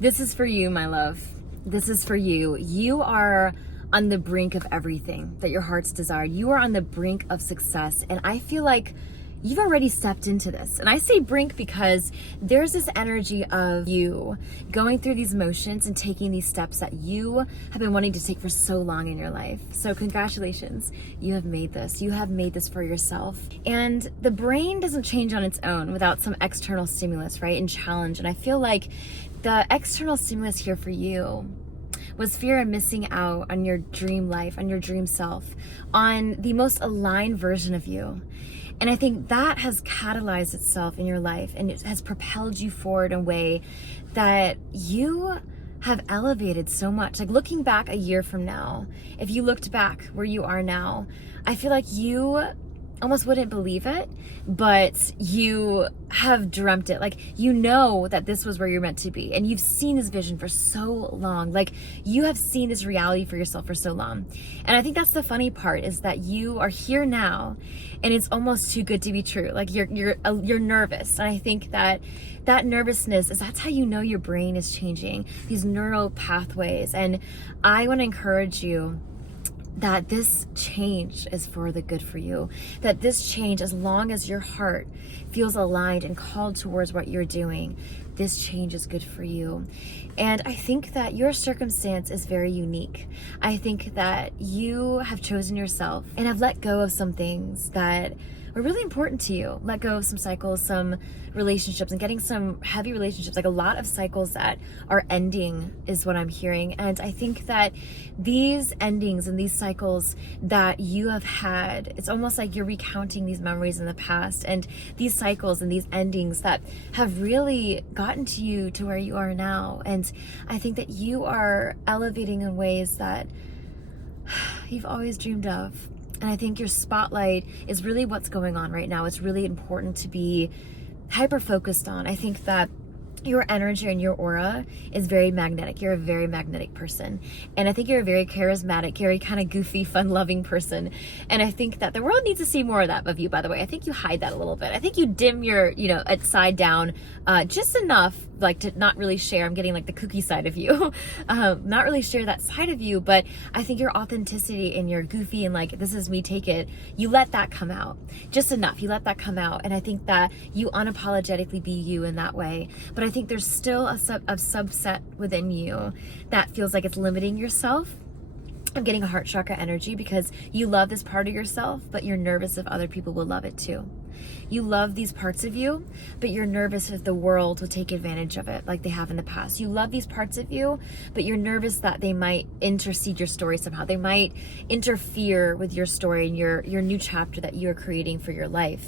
This is for you, my love. This is for you. You are on the brink of everything that your heart's desired. You are on the brink of success. And I feel like you've already stepped into this. And I say brink because there's this energy of you going through these motions and taking these steps that you have been wanting to take for so long in your life. So congratulations, you have made this. You have made this for yourself. And the brain doesn't change on its own without some external stimulus, right? And challenge. And I feel like the external stimulus here for you was fear of missing out on your dream life, on your dream self, on the most aligned version of you. And I think that has catalyzed itself in your life and it has propelled you forward in a way that you have elevated so much. Like looking back a year from now, if you looked back where you are now, I feel like you almost wouldn't believe it, but you have dreamt it. Like, you know that this was where you're meant to be. And you've seen this vision for so long. Like, you have seen this reality for yourself for so long. And I think that's the funny part, is that you are here now and it's almost too good to be true. Like you're nervous. And I think that nervousness that's how you know your brain is changing, these neural pathways. And I want to encourage you that this change is for the good for you, that this change, as long as your heart feels aligned and called towards what you're doing, this change is good for you. And I think that your circumstance is very unique. I think that you have chosen yourself and have let go of some things that were really important to you. Let go of some cycles, some relationships, and getting some heavy relationships, like a lot of cycles that are ending is what I'm hearing. And I think that these endings and these cycles that you have had, it's almost like you're recounting these memories in the past and these cycles and these endings that have really gotten to you to where you are now. And I think that you are elevating in ways that you've always dreamed of. And I think your spotlight is really what's going on right now. It's really important to be hyper focused on. I think that your energy and your aura is very magnetic. You're a very magnetic person. And I think you're a very charismatic, very kind of goofy, fun-loving person. And I think that the world needs to see more of that of you, by the way. I think you hide that a little bit. I think you dim your, side down just enough, like to not really share. I'm getting like the kooky side of you. Not really share that side of you, but I think your authenticity and your goofy and like, this is me, take it. You let that come out just enough. You let that come out. And I think that you unapologetically be you in that way. But I think there's still a subset within you that feels like it's limiting yourself. I'm getting a heart chakra energy because you love this part of yourself, but you're nervous if other people will love it too. You love these parts of you, but you're nervous if the world will take advantage of it like they have in the past. You love these parts of you, but you're nervous that they might intercede your story somehow. They might interfere with your story and your new chapter that you're creating for your life.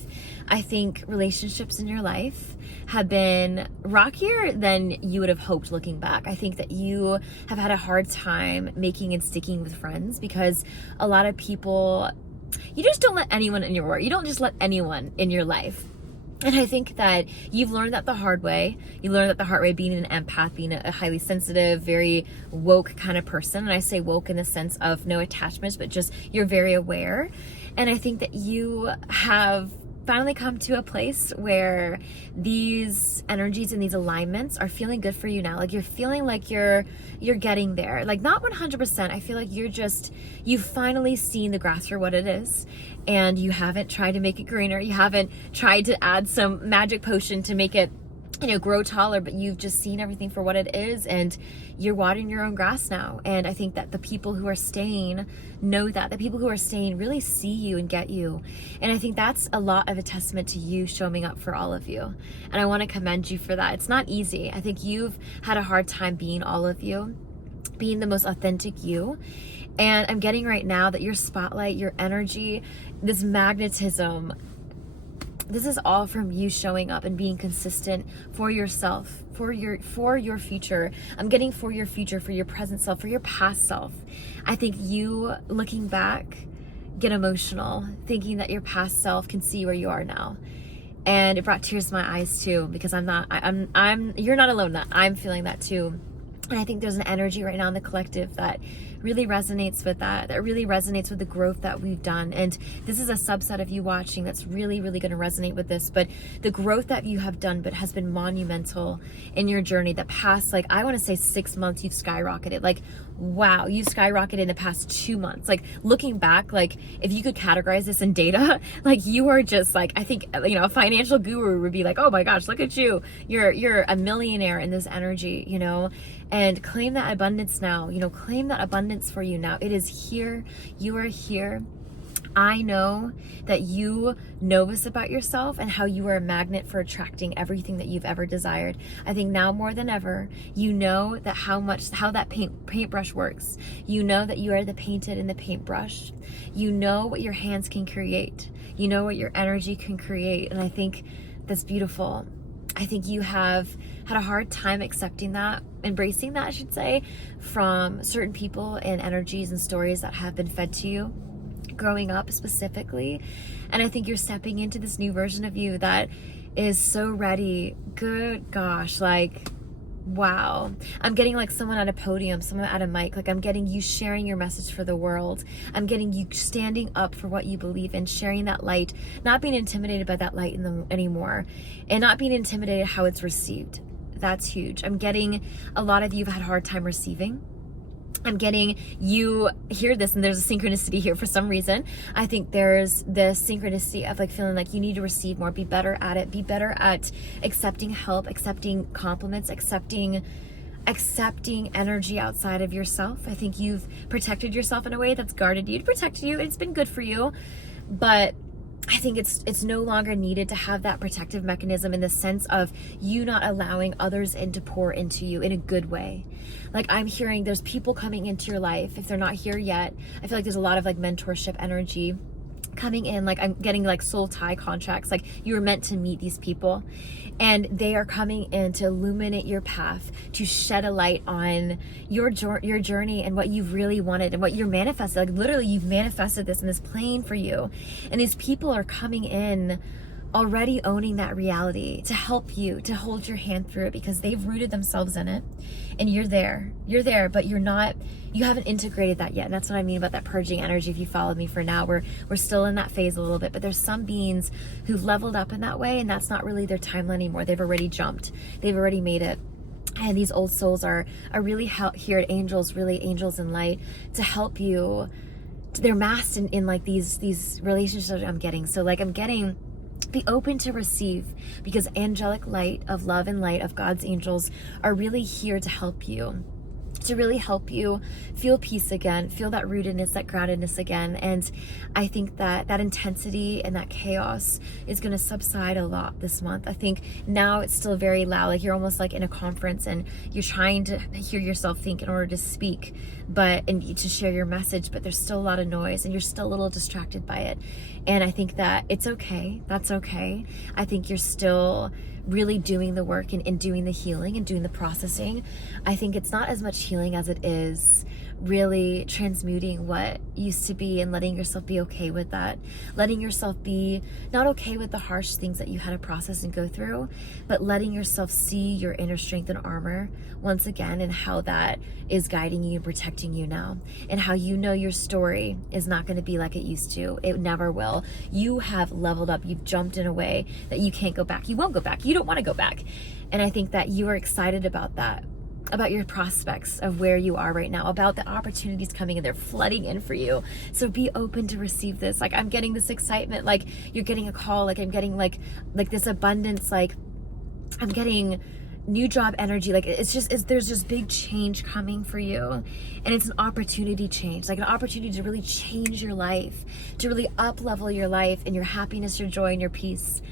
I think relationships in your life have been rockier than you would have hoped looking back. I think that you have had a hard time making and sticking with friends because a lot of people, you just don't let anyone in your world. You don't just let anyone in your life. And I think that you've learned that the hard way. You learned that the hard way, being an empath, being a highly sensitive, very woke kind of person. And I say woke in the sense of no attachments, but just you're very aware. And I think that you have finally come to a place where these energies and these alignments are feeling good for you now. Like you're feeling like you're getting there. Like not 100%. I feel like you've finally seen the grass for what it is, and you haven't tried to make it greener. You haven't tried to add some magic potion to make it grow taller, but you've just seen everything for what it is, and you're watering your own grass now. And I think that the people who are staying know that. The people who are staying really see you and get you. And I think that's a lot of a testament to you showing up for all of you. And I want to commend you for that. It's not easy. I think you've had a hard time being all of you, being the most authentic you. And I'm getting right now that your spotlight, your energy, this magnetism, this is all from you showing up and being consistent for yourself, for your future. I'm getting for your future, for your present self, for your past self. I think you, looking back, get emotional, thinking that your past self can see where you are now. And it brought tears to my eyes too, because you're not alone. That I'm feeling that too. And I think there's an energy right now in the collective that really resonates with that really resonates with the growth that we've done. And this is a subset of you watching that's really, really going to resonate with this. But the growth that you have done, but has been monumental in your journey. The past, like, I want to say 6 months, you've skyrocketed. Like, wow, you skyrocketed in the past 2 months. Like, looking back, like, if you could categorize this in data, like, you are just like, I think, you know, a financial guru would be like, oh my gosh, look at you. You're a millionaire in this energy, you know, and claim that abundance now, you know, claim that abundance for you now. It is here. You are here. I know that you know this about yourself and how you are a magnet for attracting everything that you've ever desired. I think now more than ever, you know that how that paintbrush works. You know that you are the painted in the paintbrush. You know what your hands can create. You know what your energy can create. And I think that's beautiful. I think you have had a hard time accepting that, embracing that, I should say, from certain people and energies and stories that have been fed to you growing up specifically. And I think you're stepping into this new version of you that is so ready. Good gosh, like, wow. I'm getting like someone at a podium, someone at a mic. Like, I'm getting you sharing your message for the world. I'm getting you standing up for what you believe in, sharing that light, not being intimidated by that light anymore, and not being intimidated how it's received. That's huge. I'm getting a lot of you have had a hard time receiving. I'm getting you hear this, and there's a synchronicity here for some reason. I think there's this synchronicity of like feeling like you need to receive more, be better at it, be better at accepting help, accepting compliments, accepting energy outside of yourself. I think you've protected yourself in a way that's guarded you, protected you. It's been good for you, but I think it's no longer needed to have that protective mechanism in the sense of you not allowing others in to pour into you in a good way. Like, I'm hearing there's people coming into your life. If they're not here yet, I feel like there's a lot of like mentorship energy coming in. Like, I'm getting like soul tie contracts. Like, you were meant to meet these people, and they are coming in to illuminate your path, to shed a light on your journey and what you've really wanted and what you're manifesting. Like, literally, you've manifested this and this plane for you. And these people are coming in already owning that reality to help you, to hold your hand through it, because they've rooted themselves in it. And you're there, but you haven't integrated that yet. And that's what I mean about that purging energy. If you followed me for now, we're still in that phase a little bit, but there's some beings who've leveled up in that way, and that's not really their timeline anymore. They've already jumped. They've already made it. And these old souls are really here at Angels, really angels in light, to help you. They're masked in like these relationships that I'm getting. So like, I'm getting, be open to receive, because angelic light of love and light of God's angels are really here to help you, to really help you feel peace again, feel that rootedness, that groundedness again. And I think that intensity and that chaos is going to subside a lot this month. I think now it's still very loud, like you're almost like in a conference and you're trying to hear yourself think in order to speak, and to share your message, but there's still a lot of noise and you're still a little distracted by it. And I think that it's okay. That's okay. I think you're still really doing the work and doing the healing and doing the processing. I think it's not as much healing as it is really transmuting what used to be and letting yourself be okay with that. Letting yourself be not okay with the harsh things that you had to process and go through, but letting yourself see your inner strength and armor once again, and how that is guiding you and protecting you now, and how you know your story is not going to be like it used to. It never will. You have leveled up. You've jumped in a way that you can't go back. You won't go back. You don't want to go back. And I think that you are excited about that, about your prospects of where you are right now, about the opportunities coming in. They're flooding in for you. So be open to receive this. Like, I'm getting this excitement, like you're getting a call, like I'm getting like this abundance, like I'm getting new job energy. Like there's just big change coming for you, and it's an opportunity change, like an opportunity to really change your life, to really up level your life and your happiness, your joy, and your peace.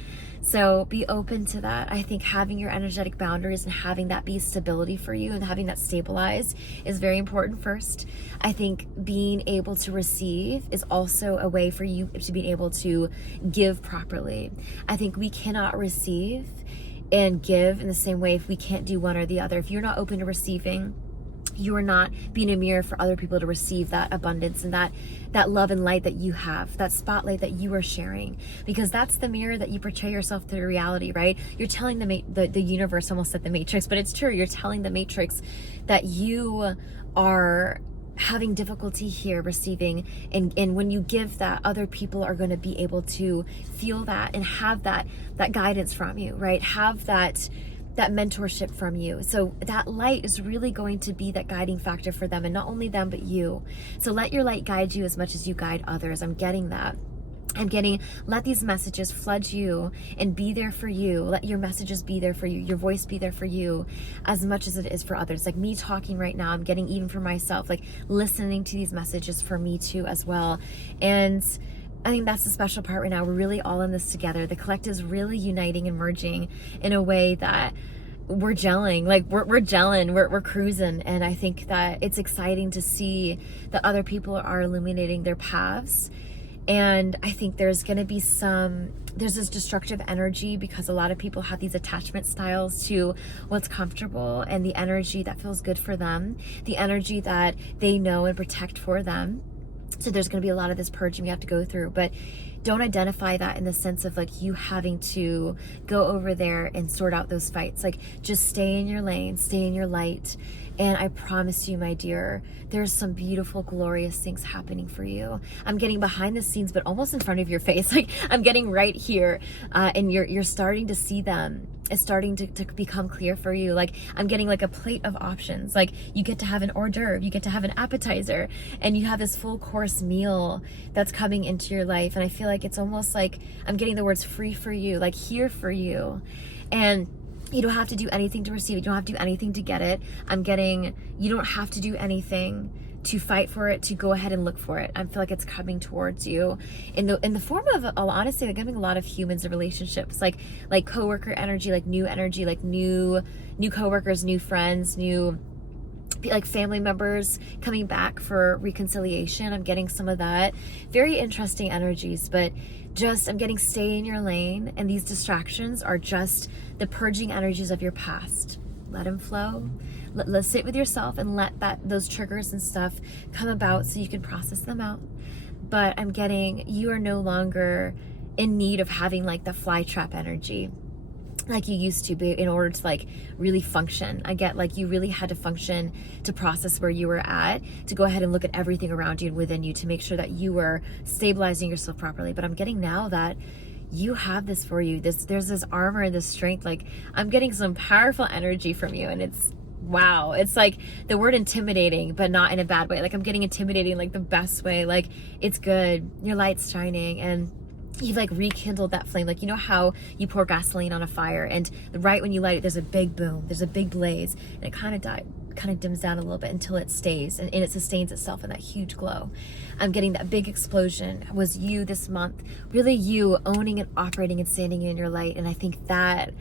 So be open to that. I think having your energetic boundaries and having that be stability for you and having that stabilize is very important first. I think being able to receive is also a way for you to be able to give properly. I think we cannot receive and give in the same way if we can't do one or the other. If you're not open to receiving, You are not being a mirror for other people to receive that abundance and that love and light that you have, that spotlight that you are sharing, because that's the mirror that you portray yourself through reality, right? You're telling the universe, almost said the Matrix, but it's true. You're telling the Matrix that you are having difficulty here receiving, and when you give that, other people are going to be able to feel that and have that guidance from you, right? Have that mentorship from you. So that light is really going to be that guiding factor for them, and not only them, but you. So let your light guide you as much as you guide others. I'm getting that. Let these messages flood you and be there for you. Let your messages be there for you, your voice be there for you as much as it is for others. Like me talking right now, I'm getting even for myself, like listening to these messages for me too as well. And I think that's the special part right now. We're really all in this together. The collective is really uniting and merging in a way that we're gelling, like we're gelling, we're cruising. And I think that it's exciting to see that other people are illuminating their paths. And I think there's going to be there's this destructive energy because a lot of people have these attachment styles to what's comfortable and the energy that feels good for them, the energy that they know and protect for them. So there's going to be a lot of this purging we have to go through, but don't identify that in the sense of like you having to go over there and sort out those fights. Like just stay in your lane, stay in your light. And I promise you, my dear, there's some beautiful, glorious things happening for you. I'm getting behind the scenes, but almost in front of your face. Like I'm getting right here, and you're starting to see them. It's starting to become clear for you. Like I'm getting like a plate of options. Like you get to have an hors d'oeuvre, you get to have an appetizer, and you have this full course meal that's coming into your life. And I feel like it's almost like I'm getting the words free for you, like here for you. And you don't have to do anything to receive it. You don't have to do anything to get it. I'm getting, you don't have to do anything to fight for it, to go ahead and look for it. I feel like it's coming towards you in the form of, honestly, like having a lot of humans and relationships, like coworker energy, like new energy, like new coworkers, new friends, new like family members coming back for reconciliation. I'm getting some of that. Very interesting energies, but just I'm getting stay in your lane, and these distractions are just the purging energies of your past. Let them flow. Let's sit with yourself and let those triggers and stuff come about so you can process them out. But I'm getting you are no longer in need of having like the fly trap energy like you used to be in order to like really function. I get like you really had to function to process where you were at, to go ahead and look at everything around you and within you to make sure that you were stabilizing yourself properly. But I'm getting now that you have this for you. There's this armor and this strength. Like I'm getting some powerful energy from you, and it's wow. It's like the word intimidating, but not in a bad way. Like I'm getting intimidating like the best way. Like it's good. Your light's shining, and you've like rekindled that flame. Like you know how you pour gasoline on a fire, and right when you light it, there's a big boom, there's a big blaze, and it kind of dims down a little bit until it stays and it sustains itself in that huge glow. I'm getting that big explosion was you this month, really you owning and operating and standing in your light. And I think that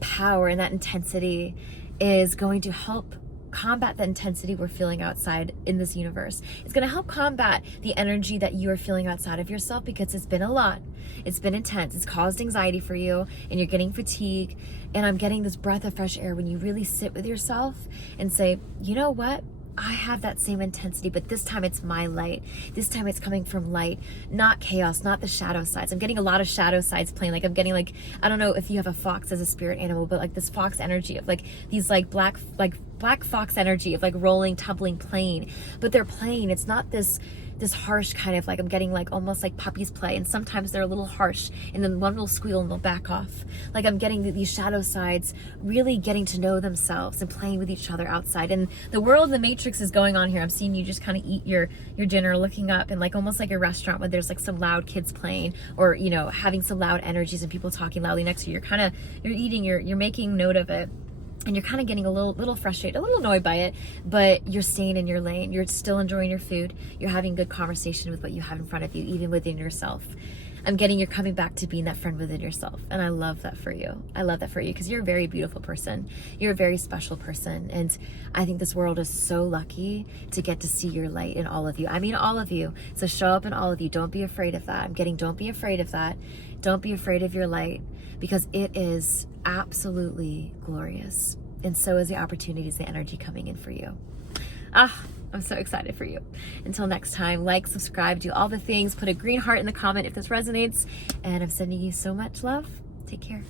power and that intensity is going to help combat the intensity we're feeling outside in this universe. It's going to help combat the energy that you are feeling outside of yourself, because it's been a lot. It's been intense. It's caused anxiety for you, and you're getting fatigue. And I'm getting this breath of fresh air when you really sit with yourself and say, you know what? I have that same intensity, but this time it's my light. This time it's coming from light, not chaos, not the shadow sides. I'm getting a lot of shadow sides playing. Like I'm getting like, I don't know if you have a fox as a spirit animal, but like this fox energy of like these like black fox energy of like rolling, tumbling, playing. But they're playing. It's not this harsh kind of like, I'm getting like almost like puppies play, and sometimes they're a little harsh, and then one will squeal and they'll back off. Like I'm getting these shadow sides really getting to know themselves and playing with each other outside. And the world of the Matrix is going on here. I'm seeing you just kind of eat your dinner, looking up, and like almost like a restaurant where there's like some loud kids playing, or you know, having some loud energies and people talking loudly next to you. You're eating, you're making note of it. And you're kind of getting a little frustrated, a little annoyed by it, but you're staying in your lane. You're still enjoying your food. You're having good conversation with what you have in front of you, even within yourself. I'm getting you're coming back to being that friend within yourself. And I love that for you. I love that for you, because you're a very beautiful person. You're a very special person. And I think this world is so lucky to get to see your light in all of you. I mean, all of you. So show up in all of you. Don't be afraid of that. I'm getting, don't be afraid of that. Don't be afraid of your light, because it is absolutely glorious. And so is the opportunities, the energy coming in for you. I'm so excited for you. Until next time, like, subscribe, do all the things, put a green heart in the comment if this resonates, and I'm sending you so much love. Take care.